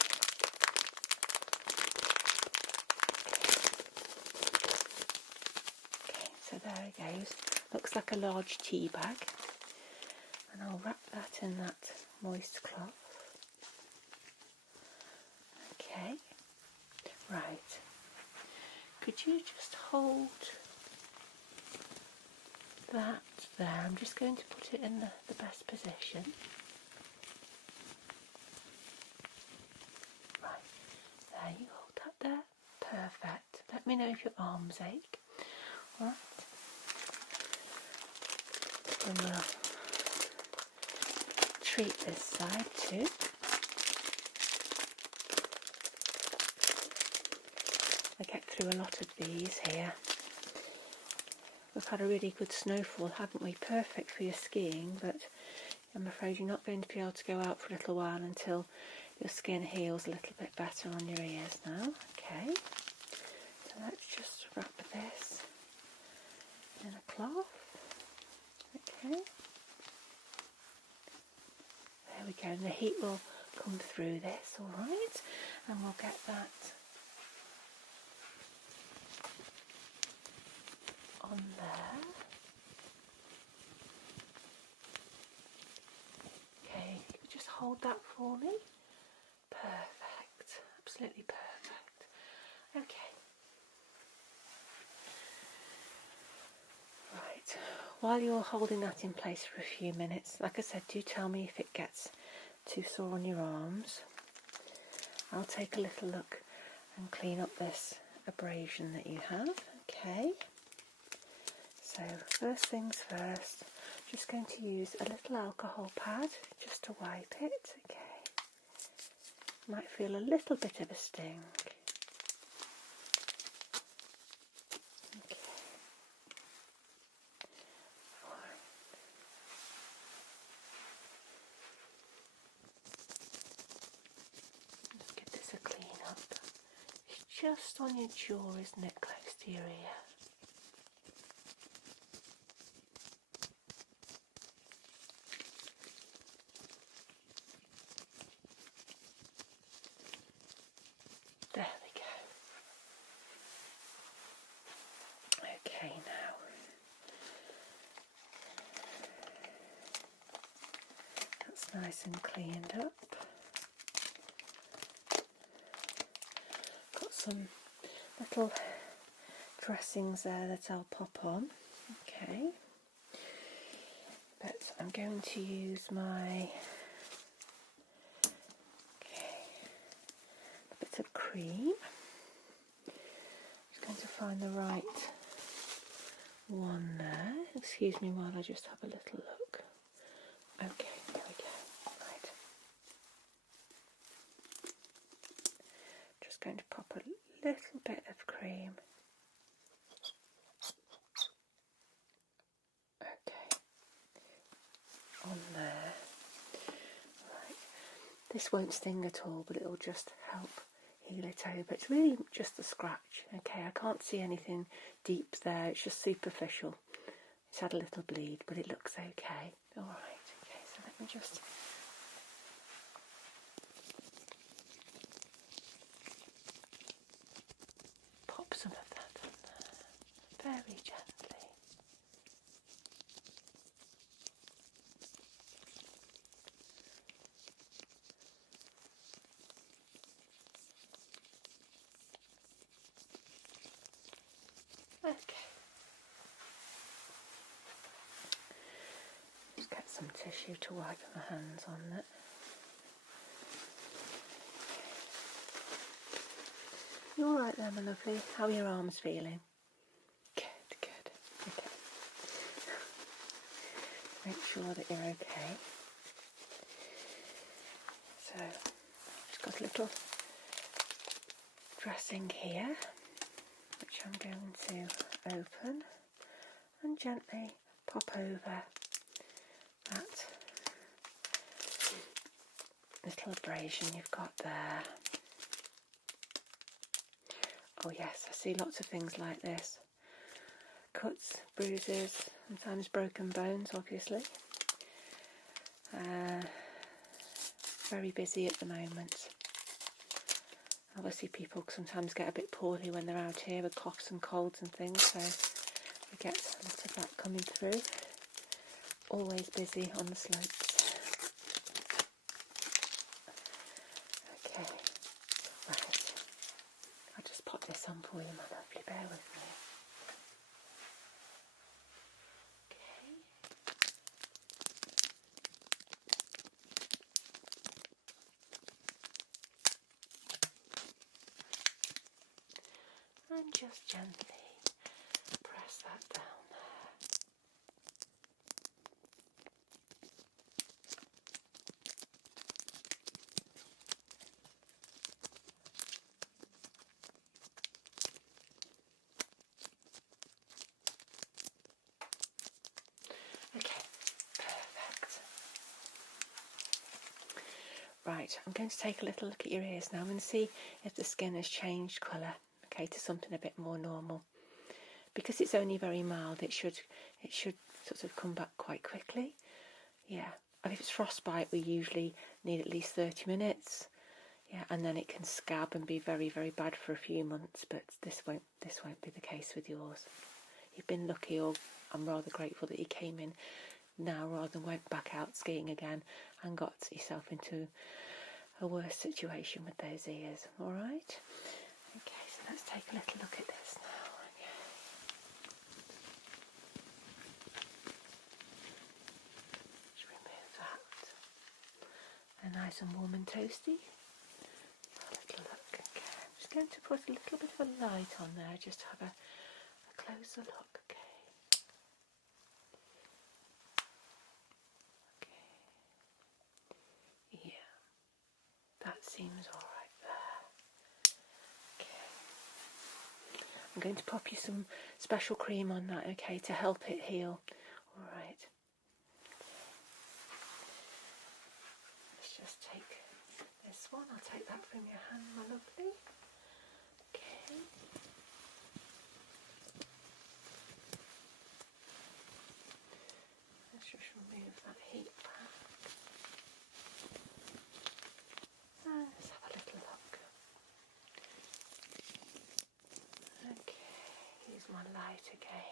Okay, so there it goes. Looks like a large tea bag. And I'll wrap that in that moist cloth. Okay, right. Could you just hold that there? I'm just going to put it in the best position. Right, there, you hold that there. Perfect. Let me know if your arms ache. Alright. And we'll treat this side too. I get through a lot of these here. We've had a really good snowfall, haven't we? Perfect for your skiing, but I'm afraid you're not going to be able to go out for a little while until your skin heals a little bit better on your ears now. Okay, so let's just wrap this in a cloth. Okay, there we go, and the heat will come through this, alright, and we'll get that on there. Okay, can you just hold that for me? Perfect, absolutely perfect. Okay. Right, while you're holding that in place for a few minutes, like I said, do tell me if it gets too sore on your arms. I'll take a little look and clean up this abrasion that you have. Okay, so first things first, just going to use a little alcohol pad just to wipe it. Okay, might feel a little bit of a sting. Just on your jaw, isn't it, close to your ear? There we go. Okay, now that's nice and cleaned up. Got some little dressings there that I'll pop on. Okay, but I'm going to use my a bit of cream. Just going to find the right one there. Excuse me while I just have a little look. Okay, there we go. Right. Just going to pop a little bit of cream. Okay. On there. Right. This won't sting at all, but it'll just help heal it over. It's really just a scratch. Okay, I can't see anything deep there. It's just superficial. It's had a little bleed, but it looks okay. All right. Okay, so let me just pop some of that on there, very gently. Okay. Just get some tissue to wipe my hands on it. You all right there, my lovely? How are your arms feeling? Good, good. Okay. Make sure that you're okay. So, I've got a little dressing here, which I'm going to open and gently pop over that little abrasion you've got there. Oh yes, I see lots of things like this. Cuts, bruises, sometimes broken bones, obviously. Very busy at the moment. Obviously people sometimes get a bit poorly when they're out here with coughs and colds and things, so we get a lot of that coming through. Always busy on the slopes. Okay, right. I'll just pop this on for you, my lovely, bear with me. And just gently press that down there. Right, I'm going to take a little look at your ears now and see if the skin has changed colour, okay, to something a bit more normal. Because it's only very mild, it should sort of come back quite quickly. Yeah, if it's frostbite, we usually need at least 30 minutes. Yeah, and then it can scab and be very, very bad for a few months. But this won't be the case with yours. You've been lucky, or I'm rather grateful that you came in now rather than went back out skiing again and got yourself into a worse situation with those ears. All right. Okay, so let's take a little look at this now. Okay. Just remove that. And nice and warm and toasty. A little look. Okay. I'm just going to put a little bit of a light on there, just to have a closer look. Okay. Okay. Yeah. That seems all right there. Okay. I'm going to pop you some special cream on that, okay, to help it heal. All right. Let's just take this one. I'll take that from your hand, my lovely. Okay. Let's just remove that heat back. And let's have a little look. Okay, use my light again.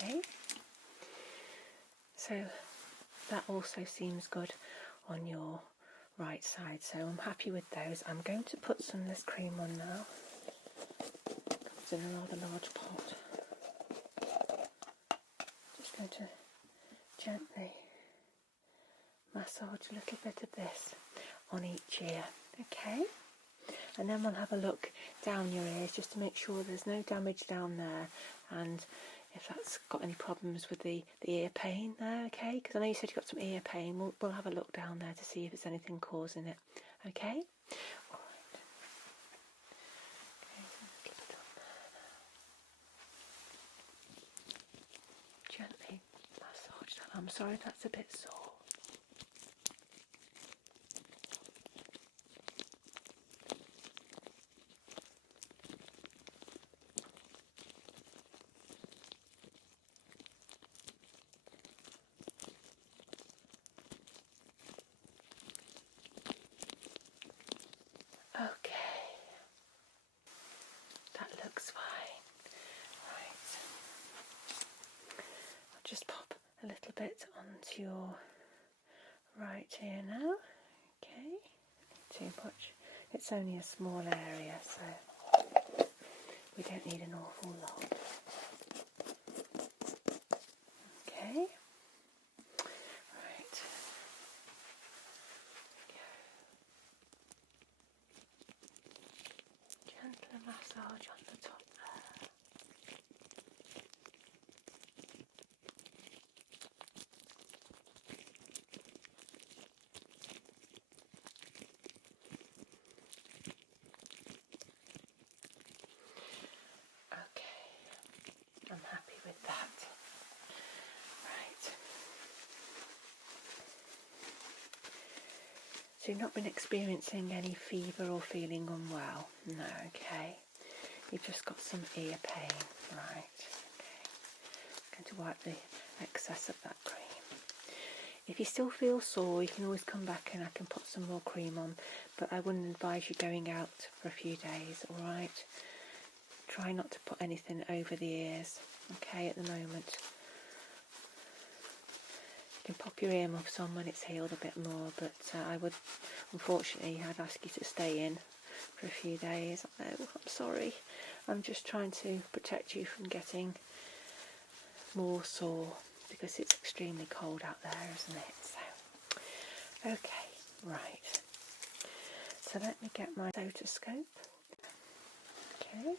Okay, so that also seems good on your right side, so I'm happy with those. I'm going to put some of this cream on now. It's in a rather large pot. Just going to gently massage a little bit of this on each ear, okay? And then we'll have a look down your ears just to make sure there's no damage down there, and if that's got any problems with the ear pain there, okay? Because I know you said you got some ear pain. We'll have a look down there to see if there's anything causing it, okay? All right. Okay, so a little bit on there now. Gently massage that. I'm sorry that's a bit sore. Okay, that looks fine. Right, I'll just pop a little bit onto your right ear now. Okay, not too much. It's only a small area, so we don't need an awful lot. Okay, right. Gentle massage on the top there. Okay, I'm happy with that. Right. So you've not been experiencing any fever or feeling unwell? No, okay. You've just got some ear pain, right? Okay. I'm going to wipe the excess of that cream. If you still feel sore, you can always come back and I can put some more cream on, but I wouldn't advise you going out for a few days, alright? Try not to put anything over the ears, okay, at the moment. You can pop your earmuffs on when it's healed a bit more, but unfortunately, I'd ask you to stay in for a few days. Oh, I'm sorry. I'm just trying to protect you from getting more sore because it's extremely cold out there, isn't it? So, okay, right. So let me get my otoscope. Okay.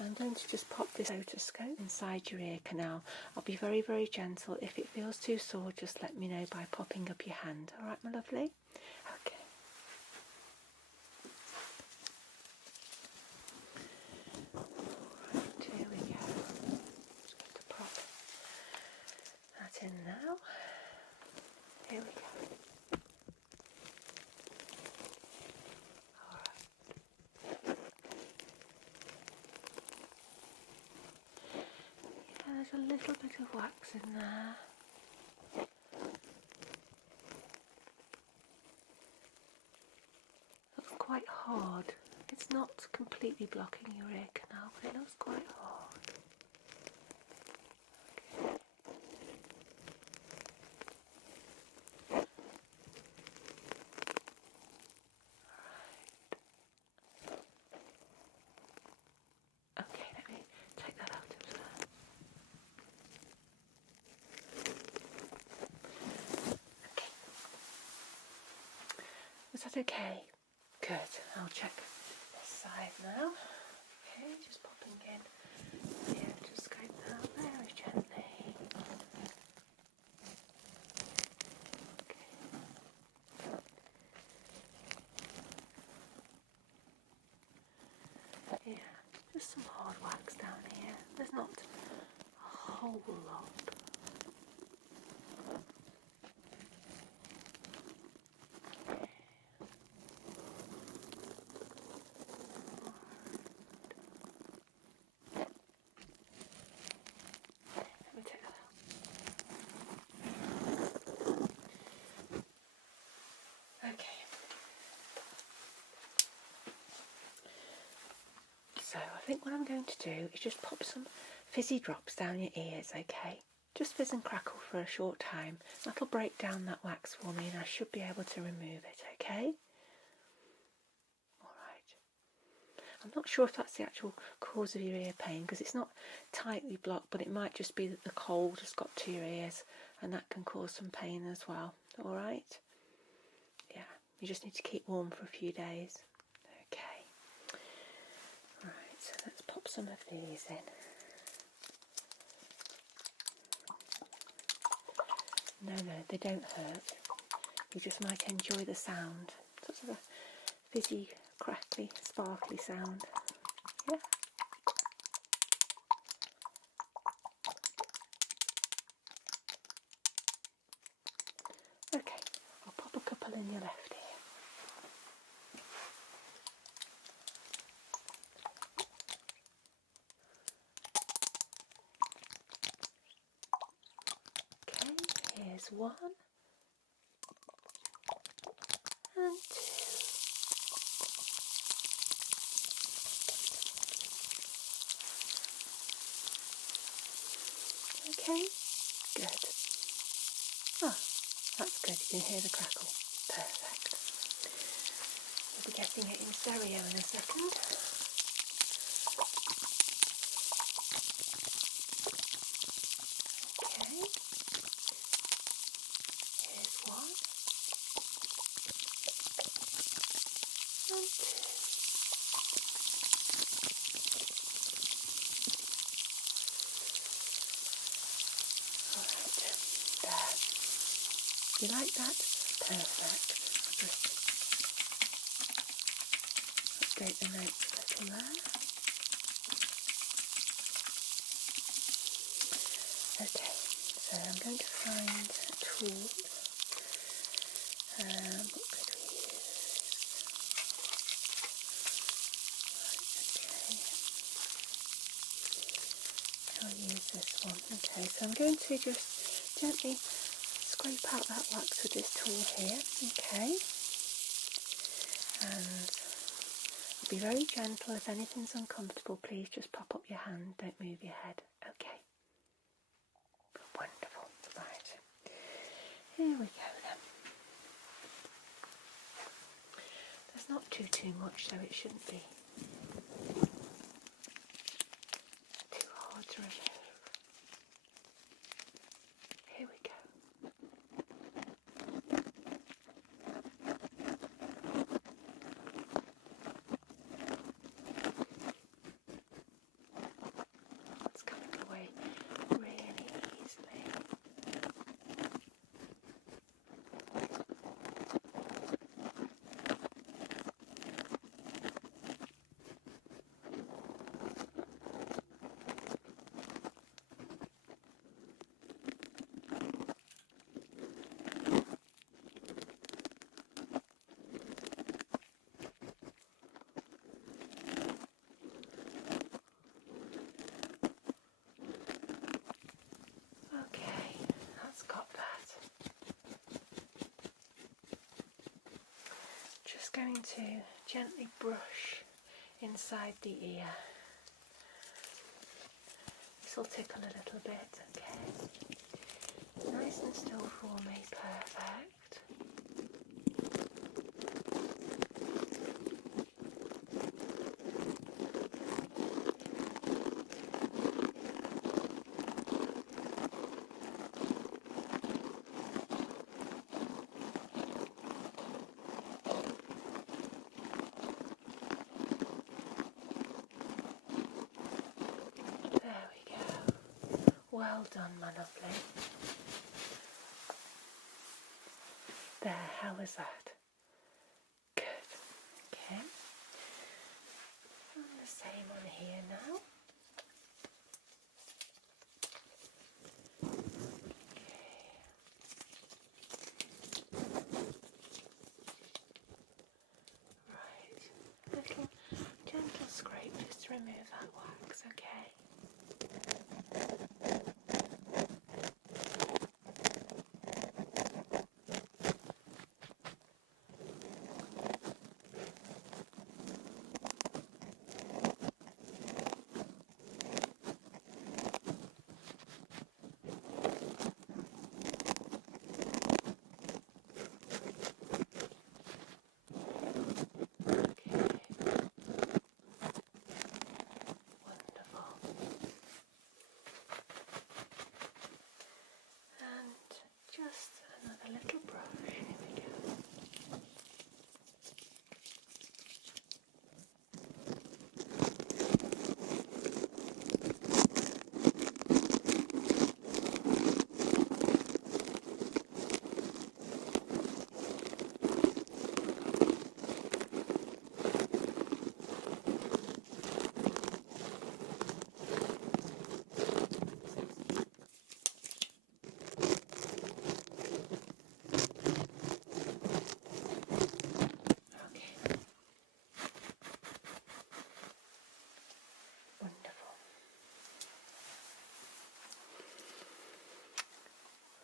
I'm going to just pop this otoscope inside your ear canal. I'll be very, very gentle. If it feels too sore, just let me know by popping up your hand. All right, my lovely? Okay. Right, here we go. Just going to pop that in now. Here we go. All right. Yeah, there's a little bit of wax in there. Looks quite hard. It's not completely blocking your ear canal, but it looks quite hard. Okay, let me take that out of there. Okay. Was that okay? Good. I'll check this side now. Okay, just popping in the otoscope now very gently. Okay. Yeah, just some hard wax down here. There's not a whole lot. Let me take that out. Okay. So I think what I'm going to do is just pop some fizzy drops down your ears, okay? Just fizz and crackle for a short time. That'll break down that wax for me and I should be able to remove it, okay? Alright. I'm not sure if that's the actual cause of your ear pain because it's not tightly blocked, but it might just be that the cold has got to your ears and that can cause some pain as well. Alright? Yeah, you just need to keep warm for a few days. Okay. Right, so let's pop some of these in. No, they don't hurt. You just might enjoy the sound. Sort of a fizzy, crackly, sparkly sound. Yeah. Okay, I'll pop a couple in your left ear. Okay, here's one. And two. Okay, good. Oh, that's good. You can hear the crackle. Perfect. We'll be getting it in stereo in a second. Okay. Here's one. And two. Alright, there. You like that? Perfect. I'll just update the notes a little there. Okay, so I'm going to find a tool. What could we use? Right, okay. I'll use this one. Okay, so I'm going to just gently scrape out that wax with this tool here. Okay. And I'll be very gentle. If anything's uncomfortable, please just pop up your hand. Don't move your head. Okay. Wonderful. Right. Here we go then. There's not too much, so it shouldn't be too hard to remove. Here we go. going to gently brush inside the ear. This will tickle a little bit, okay? Nice and still for me, perfect. There we go. Well done, my lovely. There, how was that? Good. Okay. And the same on here now. Right. Little gentle scrape just to remove that wax, okay? Just another little brush, here we go.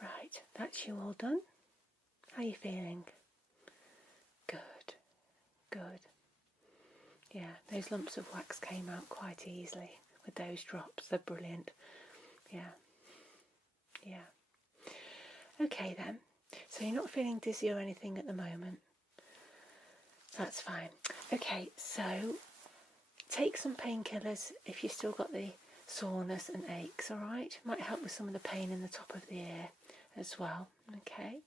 Right, that's you all done. How are you feeling? Good, good. Yeah, those lumps of wax came out quite easily with those drops. They're brilliant. Yeah, yeah. Okay then, so you're not feeling dizzy or anything at the moment. That's fine. Okay, so take some painkillers if you've still got the soreness and aches, alright? Might help with some of the pain in the top of the ear as well, okay?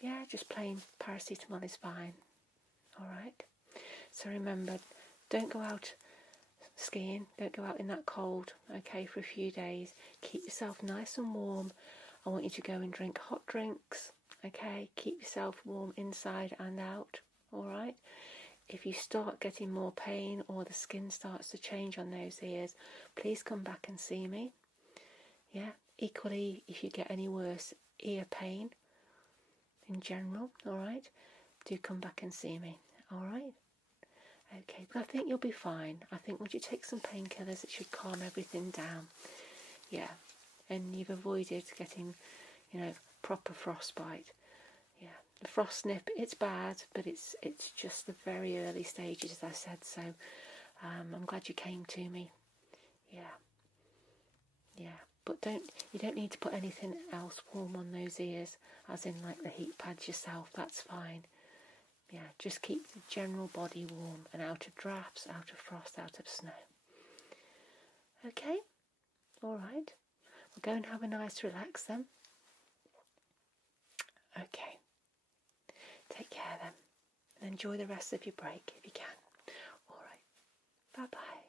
Yeah, just plain paracetamol is fine, alright? So remember, don't go out skiing, don't go out in that cold, okay, for a few days. Keep yourself nice and warm. I want you to go and drink hot drinks, okay? Keep yourself warm inside and out, alright? If you start getting more pain or the skin starts to change on those ears, please come back and see me. Yeah, equally, if you get any worse ear pain in general, alright, do come back and see me, alright? Okay, but I think you'll be fine. I think once you take some painkillers, it should calm everything down. Yeah, and you've avoided getting, proper frostbite. Yeah, the Frostnip, it's bad, but it's just the very early stages, as I said, so I'm glad you came to me. Yeah, but you don't need to put anything else warm on those ears, as in like the heat pads yourself, that's fine. Yeah, just keep the general body warm and out of drafts, out of frost, out of snow. Okay, alright, we'll go and have a nice relax then. Okay, take care then, and enjoy the rest of your break if you can. Alright, bye bye.